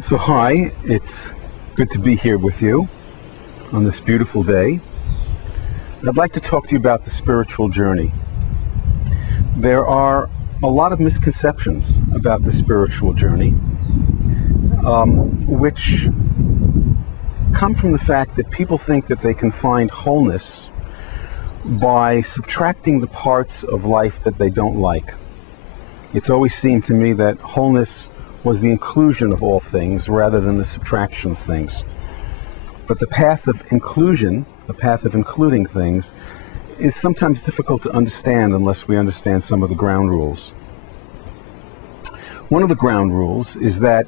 So hi, it's good to be here with you on this beautiful day. I'd like to talk to you about the spiritual journey. There are a lot of misconceptions about the spiritual journey, which come from the fact that people think that they can find wholeness by subtracting the parts of life that they don't like. It's always seemed to me that wholeness was the inclusion of all things rather than the subtraction of things. But the path of inclusion, the path of including things, is sometimes difficult to understand unless we understand some of the ground rules. One of the ground rules is that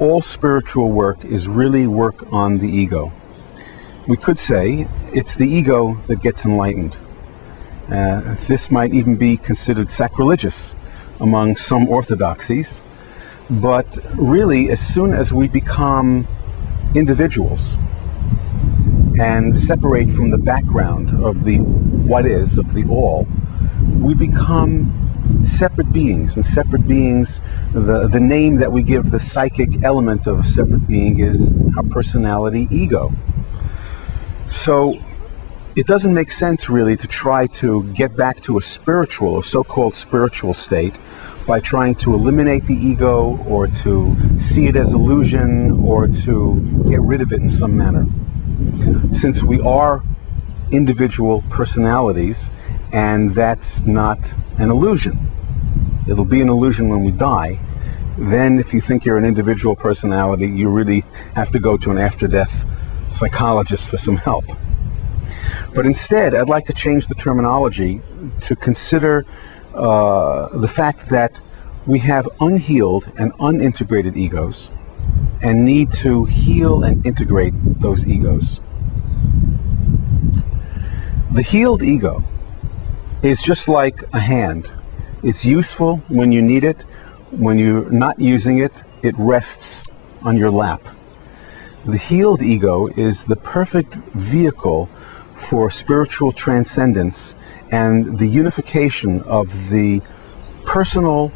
all spiritual work is really work on the ego. We could say it's the ego that gets enlightened. This might even be considered sacrilegious among some orthodoxies. But really, as soon as we become individuals and separate from the background of the what is, of the all, we become separate beings. And separate beings, the name that we give the psychic element of a separate being is our personality ego. So it doesn't make sense really to try to get back to a spiritual or so-called spiritual state by trying to eliminate the ego or to see it as illusion or to get rid of it in some manner. Since we are individual personalities, and that's not an illusion. It'll be an illusion when we die. Then if you think you're an individual personality, you really have to go to an after-death psychologist for some help. But instead, I'd like to change the terminology to consider the fact that we have unhealed and unintegrated egos and need to heal and integrate those egos. The healed ego is just like a hand. It's useful when you need it. When you're not using it, it rests on your lap. The healed ego is the perfect vehicle for spiritual transcendence and the unification of the personal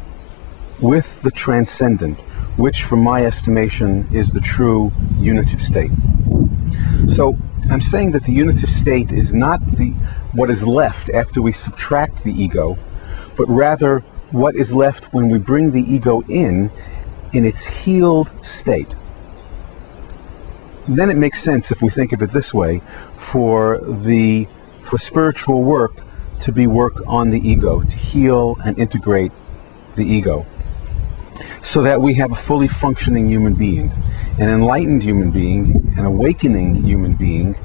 with the transcendent, which from my estimation is the true unitive state. So I'm saying that the unitive state is not what is left after we subtract the ego, but rather what is left when we bring the ego in its healed state. Then it makes sense, if we think of it this way, for spiritual work to be work on the ego, to heal and integrate the ego, so that we have a fully functioning human being. An enlightened human being, an awakening human being,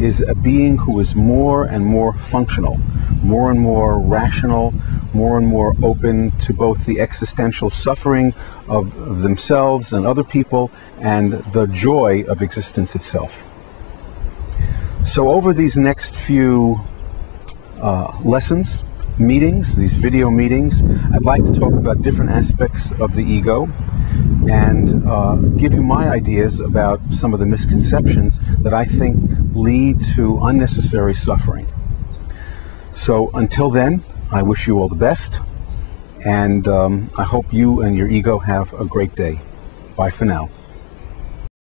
is a being who is more and more functional, more and more rational, more and more open to both the existential suffering of themselves and other people and the joy of existence itself. So over these next few lessons, meetings, these video meetings, I'd like to talk about different aspects of the ego and give you my ideas about some of the misconceptions that I think lead to unnecessary suffering. So until then, I wish you all the best, and I hope you and your ego have a great day. Bye for now.